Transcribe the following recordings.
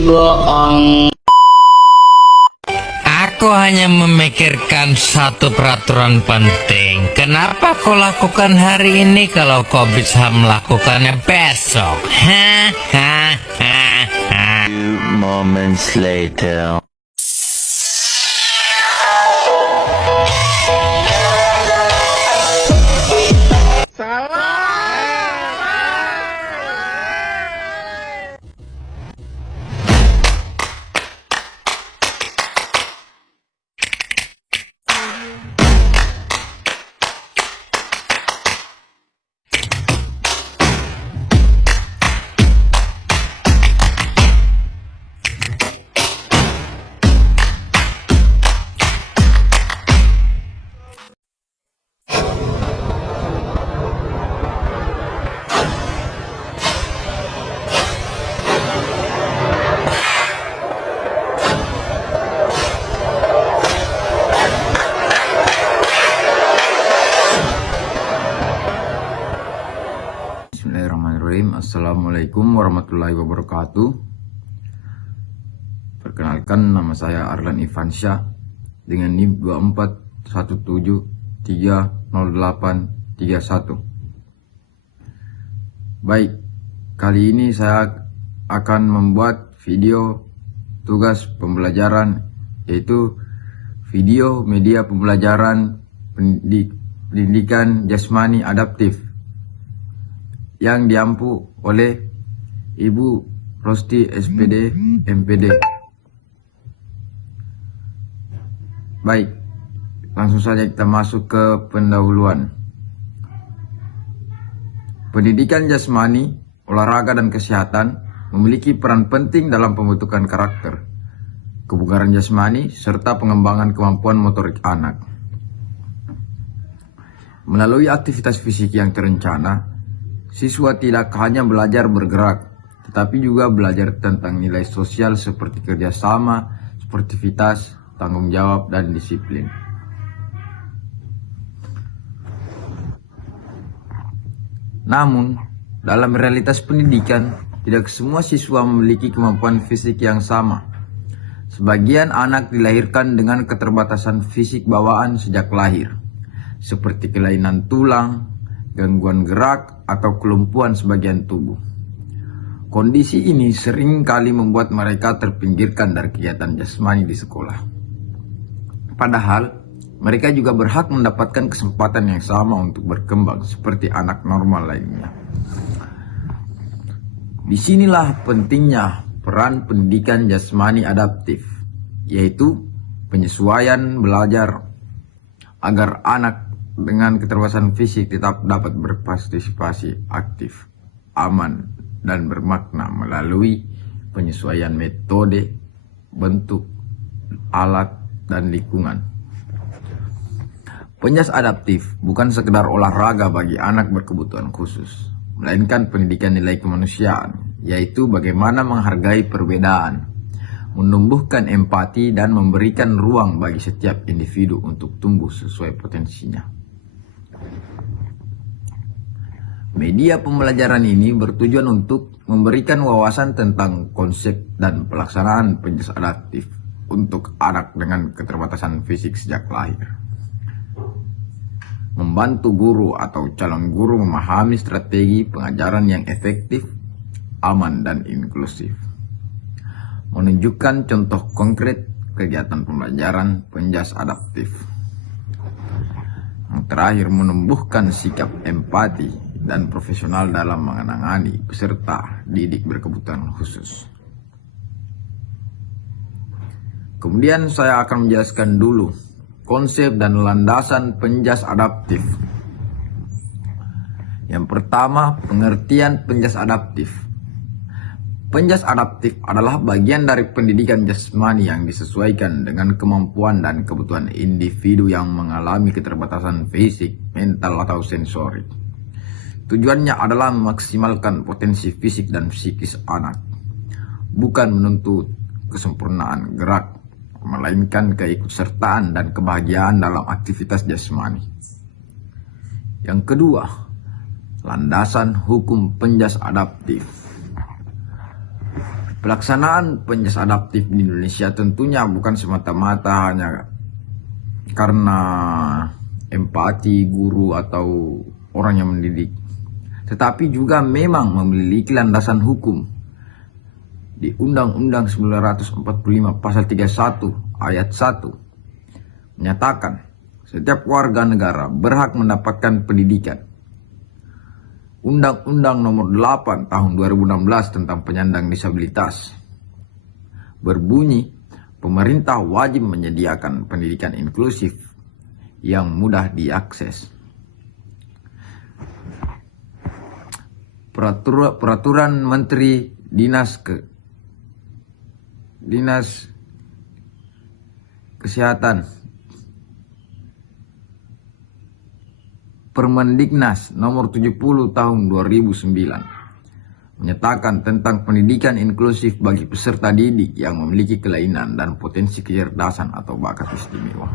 bohong. Aku hanya memikirkan satu peraturan penting. Kenapa kau lakukan hari ini kalau kau bisa melakukannya besok? Few moments later. Bismillahirrahmanirrahim. Assalamualaikum warahmatullahi wabarakatuh. Perkenalkan, nama saya Arlan Ivansyah dengan NIM 241730831. Baik, kali ini saya akan membuat video tugas pembelajaran, yaitu video media pembelajaran pendidikan jasmani adaptif yang diampu oleh Ibu Rosti SPD MPD. Baik, langsung saja kita masuk ke pendahuluan. Pendidikan jasmani, olahraga dan kesehatan memiliki peran penting dalam pembentukan karakter, kebugaran jasmani serta pengembangan kemampuan motorik anak. Melalui aktivitas fisik yang terencana, siswa tidak hanya belajar bergerak, tetapi juga belajar tentang nilai sosial seperti kerjasama, sportivitas, tanggung jawab, dan disiplin. Namun, dalam realitas pendidikan, tidak semua siswa memiliki kemampuan fisik yang sama. Sebagian anak dilahirkan dengan keterbatasan fisik bawaan sejak lahir, seperti kelainan tulang, gangguan gerak, atau kelumpuhan sebagian tubuh. Kondisi ini sering kali membuat mereka terpinggirkan dari kegiatan jasmani di sekolah. Padahal, mereka juga berhak mendapatkan kesempatan yang sama untuk berkembang seperti anak normal lainnya. Disinilah pentingnya peran pendidikan jasmani adaptif, yaitu penyesuaian belajar agar anak dengan keterbatasan fisik tetap dapat berpartisipasi aktif, aman, dan bermakna melalui penyesuaian metode, bentuk, alat, dan lingkungan. Penjas adaptif bukan sekedar olahraga bagi anak berkebutuhan khusus, melainkan pendidikan nilai kemanusiaan, yaitu bagaimana menghargai perbedaan, menumbuhkan empati, dan memberikan ruang bagi setiap individu untuk tumbuh sesuai potensinya. Media pembelajaran ini bertujuan untuk memberikan wawasan tentang konsep dan pelaksanaan penjas adaptif untuk anak dengan keterbatasan fisik sejak lahir. Membantu guru atau calon guru memahami strategi pengajaran yang efektif, aman, dan inklusif. Menunjukkan contoh konkret kegiatan pembelajaran penjas adaptif. Yang terakhir, menumbuhkan sikap empati dan profesional dalam menangani peserta didik berkebutuhan khusus. Kemudian saya akan menjelaskan dulu konsep dan landasan penjas adaptif. Yang pertama, pengertian penjas adaptif. Penjas adaptif adalah bagian dari pendidikan jasmani yang disesuaikan dengan kemampuan dan kebutuhan individu yang mengalami keterbatasan fisik, mental, atau sensorik. Tujuannya adalah memaksimalkan potensi fisik dan psikis anak, bukan menuntut kesempurnaan gerak, melainkan keikutsertaan dan kebahagiaan dalam aktivitas jasmani. Yang kedua, landasan hukum penjas adaptif. Pelaksanaan penjas adaptif di Indonesia tentunya bukan semata-mata hanya karena empati guru atau orang yang mendidik, tetapi juga memang memiliki landasan hukum. Di Undang-Undang 1945 pasal 31 ayat 1 menyatakan setiap warga negara berhak mendapatkan pendidikan. Undang-Undang nomor 8 tahun 2016 tentang penyandang disabilitas berbunyi, pemerintah wajib menyediakan pendidikan inklusif yang mudah diakses. Peraturan Menteri Dinas Kesehatan Permendiknas nomor 70 tahun 2009 menyatakan tentang pendidikan inklusif bagi peserta didik yang memiliki kelainan dan potensi kecerdasan atau bakat istimewa.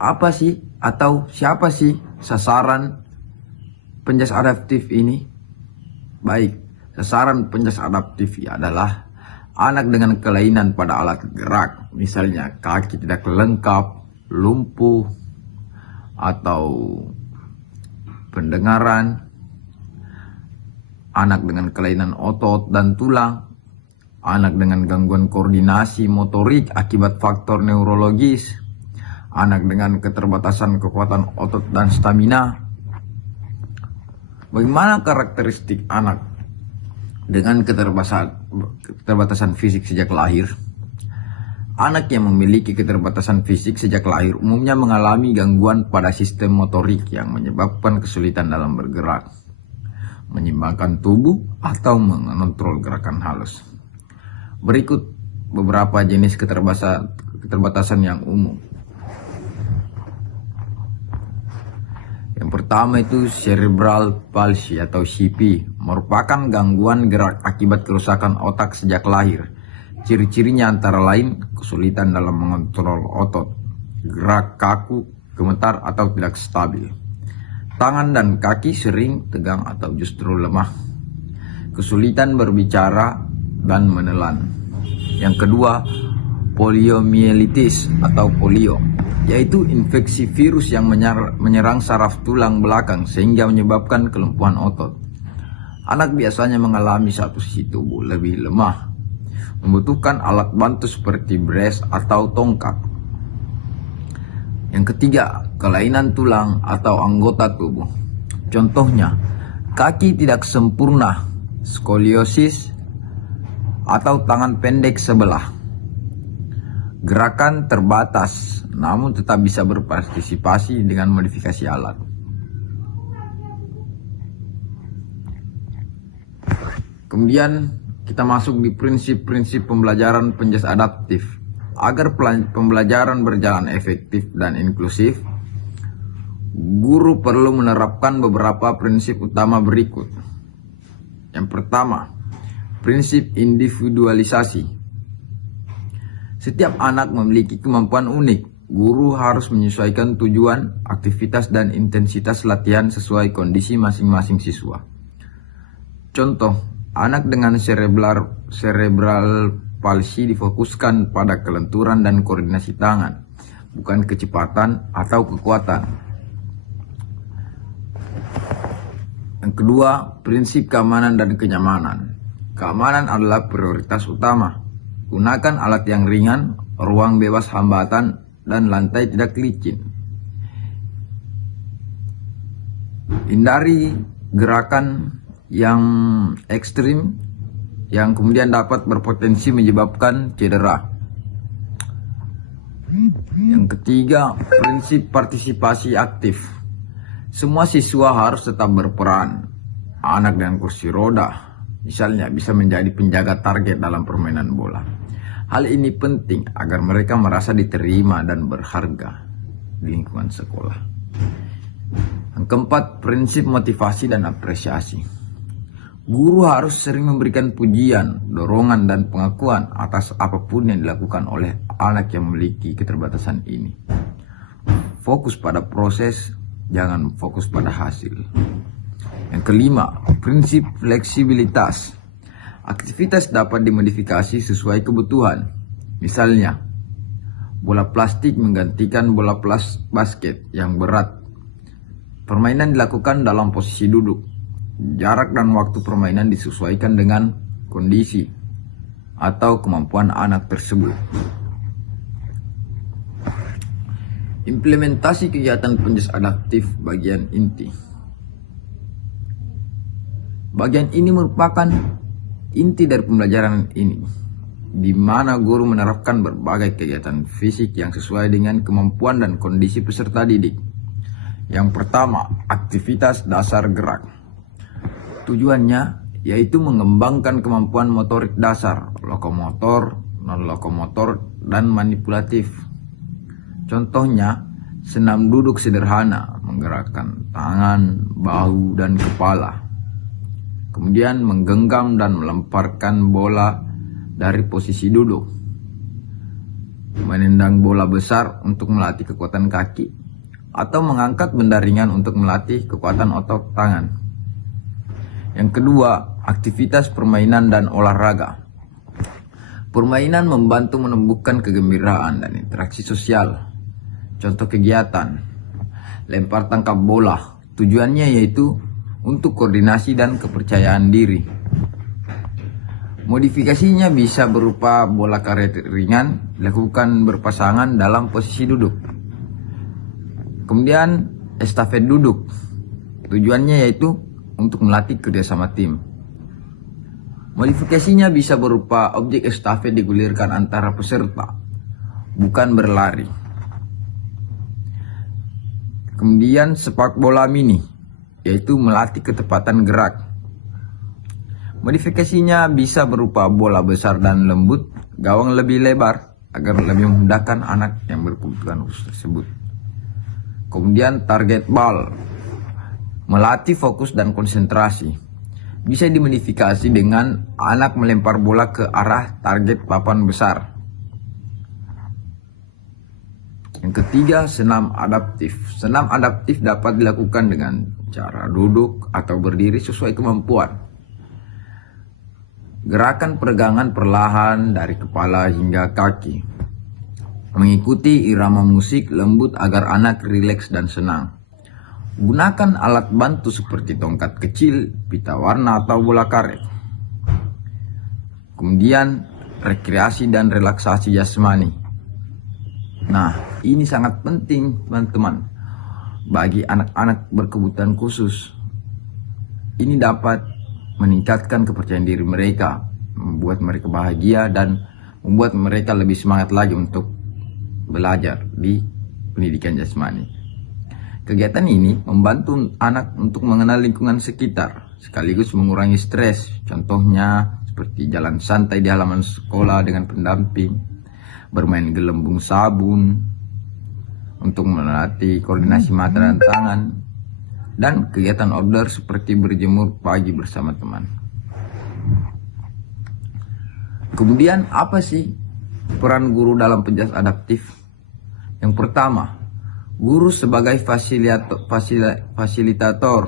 Apa sih atau siapa sih sasaran penjas adaptif ini? Baik, sasaran penjas adaptif adalah anak dengan kelainan pada alat gerak, misalnya kaki tidak lengkap, lumpuh, atau pendengaran, anak dengan kelainan otot dan tulang, anak dengan gangguan koordinasi motorik akibat faktor neurologis, anak dengan keterbatasan kekuatan otot dan stamina. Bagaimana karakteristik anak dengan keterbatasan fisik sejak lahir? Anak yang memiliki keterbatasan fisik sejak lahir umumnya mengalami gangguan pada sistem motorik yang menyebabkan kesulitan dalam bergerak, menyeimbangkan tubuh, atau mengontrol gerakan halus. Berikut beberapa jenis keterbatasan yang umum. Yang pertama itu cerebral palsy atau CP, merupakan gangguan gerak akibat kerusakan otak sejak lahir. Ciri-cirinya antara lain kesulitan dalam mengontrol otot, gerak kaku, gemetar atau tidak stabil. Tangan dan kaki sering tegang atau justru lemah. Kesulitan berbicara dan menelan. Yang kedua, poliomyelitis atau polio, yaitu infeksi virus yang menyerang saraf tulang belakang sehingga menyebabkan kelumpuhan otot. Anak biasanya mengalami satu sisi tubuh lebih lemah, membutuhkan alat bantu seperti brace atau tongkat. Yang ketiga, kelainan tulang atau anggota tubuh. Contohnya, kaki tidak sempurna, skoliosis, atau tangan pendek sebelah. Gerakan terbatas, namun tetap bisa berpartisipasi dengan modifikasi alat. Kemudian kita masuk di prinsip-prinsip pembelajaran penjas adaptif. Agar pembelajaran berjalan efektif dan inklusif, guru perlu menerapkan beberapa prinsip utama berikut. Yang pertama, prinsip individualisasi. Setiap anak memiliki kemampuan unik. Guru harus menyesuaikan tujuan, aktivitas, dan intensitas latihan sesuai kondisi masing-masing siswa. Contoh, anak dengan cerebral palsy difokuskan pada kelenturan dan koordinasi tangan, bukan kecepatan atau kekuatan. Yang kedua, prinsip keamanan dan kenyamanan. Keamanan adalah prioritas utama. Gunakan alat yang ringan, ruang bebas hambatan, dan lantai tidak licin. Hindari gerakan yang ekstrim yang kemudian dapat berpotensi menyebabkan cedera. Yang ketiga, prinsip partisipasi aktif. Semua siswa harus tetap berperan. Anak dengan kursi roda, misalnya, bisa menjadi penjaga target dalam permainan bola. Hal ini penting agar mereka merasa diterima dan berharga di lingkungan sekolah. Yang keempat, prinsip motivasi dan apresiasi. Guru harus sering memberikan pujian, dorongan, dan pengakuan atas apapun yang dilakukan oleh anak yang memiliki keterbatasan ini. Fokus pada proses, jangan fokus pada hasil. Yang kelima, prinsip fleksibilitas. Aktivitas dapat dimodifikasi sesuai kebutuhan. Misalnya, bola plastik menggantikan bola basket yang berat. Permainan dilakukan dalam posisi duduk. Jarak dan waktu permainan disesuaikan dengan kondisi atau kemampuan anak tersebut. Implementasi kegiatan penjas adaptif bagian inti. Bagian ini merupakan inti dari pembelajaran ini, di mana guru menerapkan berbagai kegiatan fisik yang sesuai dengan kemampuan dan kondisi peserta didik. Yang pertama, aktivitas dasar gerak. Tujuannya yaitu mengembangkan kemampuan motorik dasar, lokomotor, non-lokomotor, dan manipulatif. Contohnya, senam duduk sederhana, menggerakkan tangan, bahu, dan kepala. Kemudian menggenggam dan melemparkan bola dari posisi duduk. Menendang bola besar untuk melatih kekuatan kaki, atau mengangkat benda ringan untuk melatih kekuatan otot tangan. Yang kedua, aktivitas permainan dan olahraga. Permainan membantu menumbuhkan kegembiraan dan interaksi sosial. Contoh kegiatan, lempar tangkap bola. Tujuannya yaitu untuk koordinasi dan kepercayaan diri. Modifikasinya bisa berupa bola karet ringan dilakukan berpasangan dalam posisi duduk. Kemudian estafet duduk. Tujuannya yaitu untuk melatih kerjasama tim. Modifikasinya bisa berupa objek estafet digulirkan antara peserta, bukan berlari. Kemudian sepak bola mini, yaitu melatih ketepatan gerak. Modifikasinya bisa berupa bola besar dan lembut, gawang lebih lebar, agar lebih memudahkan anak yang berkebutuhan khusus tersebut. Kemudian target ball, melatih fokus dan konsentrasi. Bisa dimodifikasi dengan anak melempar bola ke arah target papan besar. Yang ketiga, senam adaptif. Senam adaptif dapat dilakukan dengan cara duduk atau berdiri sesuai kemampuan. Gerakan peregangan perlahan dari kepala hingga kaki. Mengikuti irama musik lembut agar anak rileks dan senang. Gunakan alat bantu seperti tongkat kecil, pita warna, atau bola karet. Kemudian, rekreasi dan relaksasi jasmani. Nah, ini sangat penting, teman-teman, bagi anak-anak berkebutuhan khusus. Ini dapat meningkatkan kepercayaan diri mereka, membuat mereka bahagia, dan membuat mereka lebih semangat lagi untuk belajar di pendidikan jasmani. Kegiatan ini membantu anak untuk mengenal lingkungan sekitar, sekaligus mengurangi stres. Contohnya seperti jalan santai di halaman sekolah dengan pendamping, bermain gelembung sabun untuk melatih koordinasi mata dan tangan, dan kegiatan outdoor seperti berjemur pagi bersama teman. Kemudian apa sih peran guru dalam penjas adaptif? Yang pertama, guru sebagai fasilitator,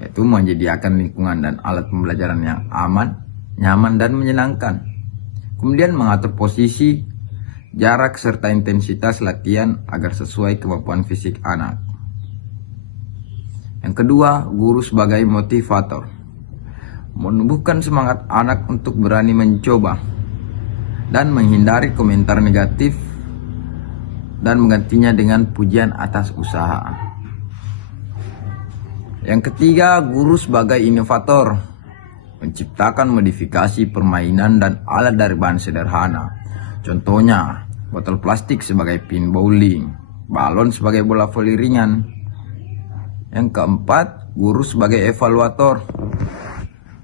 yaitu menyediakan lingkungan dan alat pembelajaran yang aman, nyaman, dan menyenangkan. Kemudian mengatur posisi, jarak, serta intensitas latihan agar sesuai kemampuan fisik anak. Yang kedua, guru sebagai motivator, menumbuhkan semangat anak untuk berani mencoba dan menghindari komentar negatif, dan menggantinya dengan pujian atas usaha. Yang ketiga, guru sebagai inovator, menciptakan modifikasi permainan dan alat dari bahan sederhana. Contohnya, botol plastik sebagai pin bowling, balon sebagai bola voli ringan. Yang keempat, guru sebagai evaluator.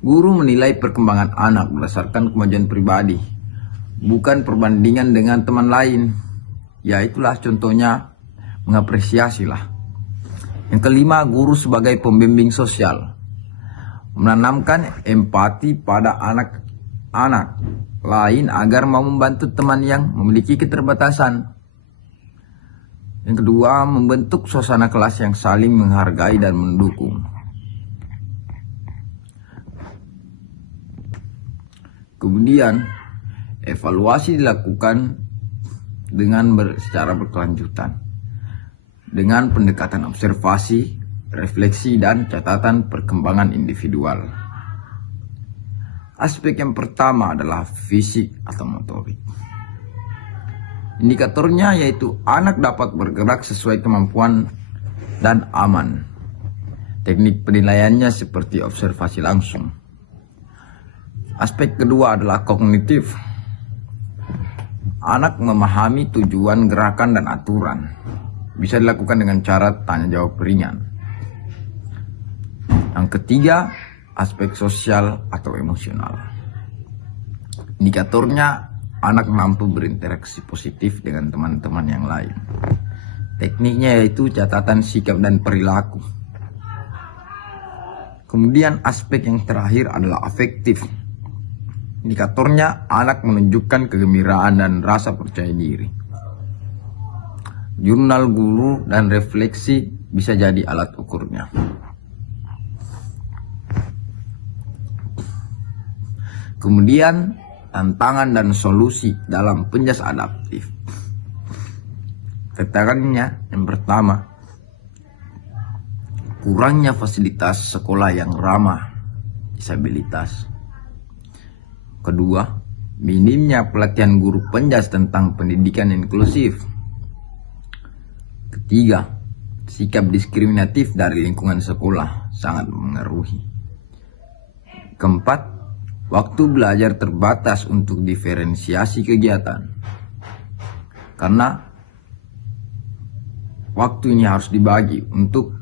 Guru menilai perkembangan anak berdasarkan kemajuan pribadi, bukan perbandingan dengan teman lain. Ya itulah contohnya, mengapresiasi lah. Yang kelima, guru sebagai pembimbing sosial, menanamkan empati pada anak-anak lain agar mau membantu teman yang memiliki keterbatasan. Yang kedua, membentuk suasana kelas yang saling menghargai dan mendukung. Kemudian evaluasi dilakukan secara berkelanjutan dengan pendekatan observasi, refleksi, dan catatan perkembangan individual. Aspek yang pertama adalah fisik atau motorik. Indikatornya yaitu anak dapat bergerak sesuai kemampuan dan aman. Teknik penilaiannya seperti observasi langsung. Aspek kedua adalah kognitif. Anak memahami tujuan gerakan dan aturan. Bisa dilakukan dengan cara tanya jawab ringan. Yang ketiga, aspek sosial atau emosional. Indikatornya, anak mampu berinteraksi positif dengan teman-teman yang lain. Tekniknya yaitu catatan sikap dan perilaku. Kemudian aspek yang terakhir adalah afektif. Indikatornya, anak menunjukkan kegembiraan dan rasa percaya diri. Jurnal guru dan refleksi bisa jadi alat ukurnya. Kemudian, tantangan dan solusi dalam penjas adaptif. Tantangannya yang pertama, kurangnya fasilitas sekolah yang ramah disabilitas. Kedua, minimnya pelatihan guru penjas tentang pendidikan inklusif. Ketiga, sikap diskriminatif dari lingkungan sekolah sangat mengaruhi. Keempat, waktu belajar terbatas untuk diferensiasi kegiatan. Karena waktu ini harus dibagi untuk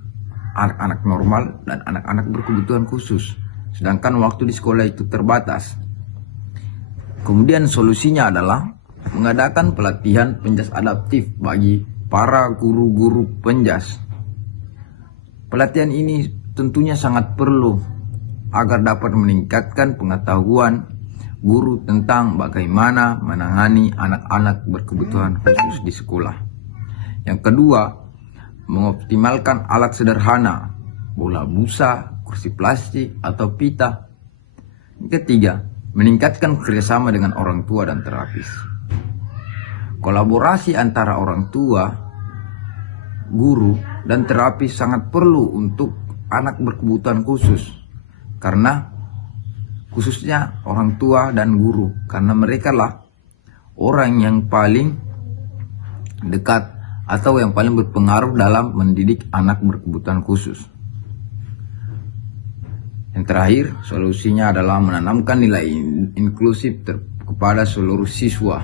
anak-anak normal dan anak-anak berkebutuhan khusus. Sedangkan waktu di sekolah itu terbatas. Kemudian solusinya adalah mengadakan pelatihan penjas adaptif bagi para guru-guru penjas. Pelatihan ini tentunya sangat perlu agar dapat meningkatkan pengetahuan guru tentang bagaimana menangani anak-anak berkebutuhan khusus di sekolah. Yang kedua, mengoptimalkan alat sederhana, bola busa, kursi plastik, atau pita. Yang ketiga, meningkatkan kerjasama dengan orang tua dan terapis. Kolaborasi antara orang tua, guru, dan terapis sangat perlu untuk anak berkebutuhan khusus. Karena khususnya orang tua dan guru. Karena mereka lah orang yang paling dekat atau yang paling berpengaruh dalam mendidik anak berkebutuhan khusus. Yang terakhir, solusinya adalah menanamkan nilai inklusif kepada seluruh siswa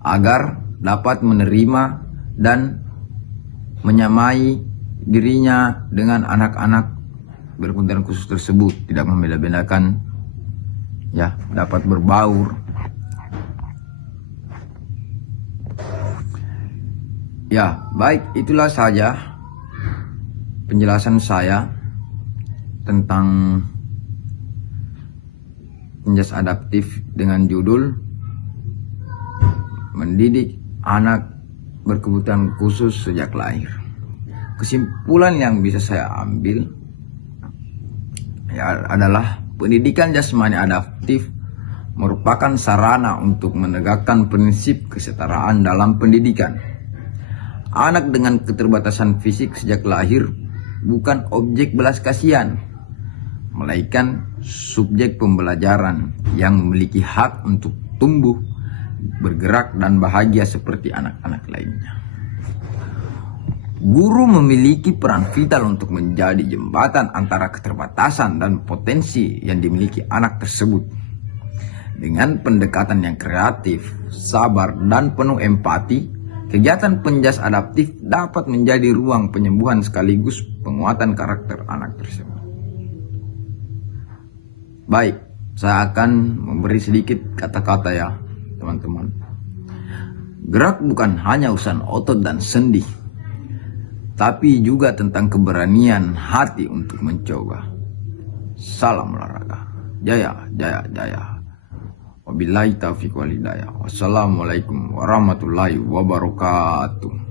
agar dapat menerima dan menyamai dirinya dengan anak-anak berkebutuhan khusus tersebut, tidak membeda-bedakan, ya, dapat berbaur. Ya, baik, itulah saja penjelasan saya tentang penjas adaptif dengan judul Mendidik Anak Berkebutuhan Khusus Sejak Lahir. Kesimpulan yang bisa saya ambil ya adalah pendidikan jasmani adaptif merupakan sarana untuk menegakkan prinsip kesetaraan dalam pendidikan. Anak dengan keterbatasan fisik sejak lahir bukan objek belas kasihan, melainkan subjek pembelajaran yang memiliki hak untuk tumbuh, bergerak, dan bahagia seperti anak-anak lainnya. Guru memiliki peran vital untuk menjadi jembatan antara keterbatasan dan potensi yang dimiliki anak tersebut. Dengan pendekatan yang kreatif, sabar, dan penuh empati, kegiatan penjas adaptif dapat menjadi ruang penyembuhan sekaligus penguatan karakter anak tersebut. Baik, saya akan memberi sedikit kata-kata ya, teman-teman. Gerak bukan hanya urusan otot dan sendi, tapi juga tentang keberanian hati untuk mencoba. Salam olahraga. Jaya, jaya, jaya. Wabillahi taufiq wal hidayah. Wassalamualaikum warahmatullahi wabarakatuh.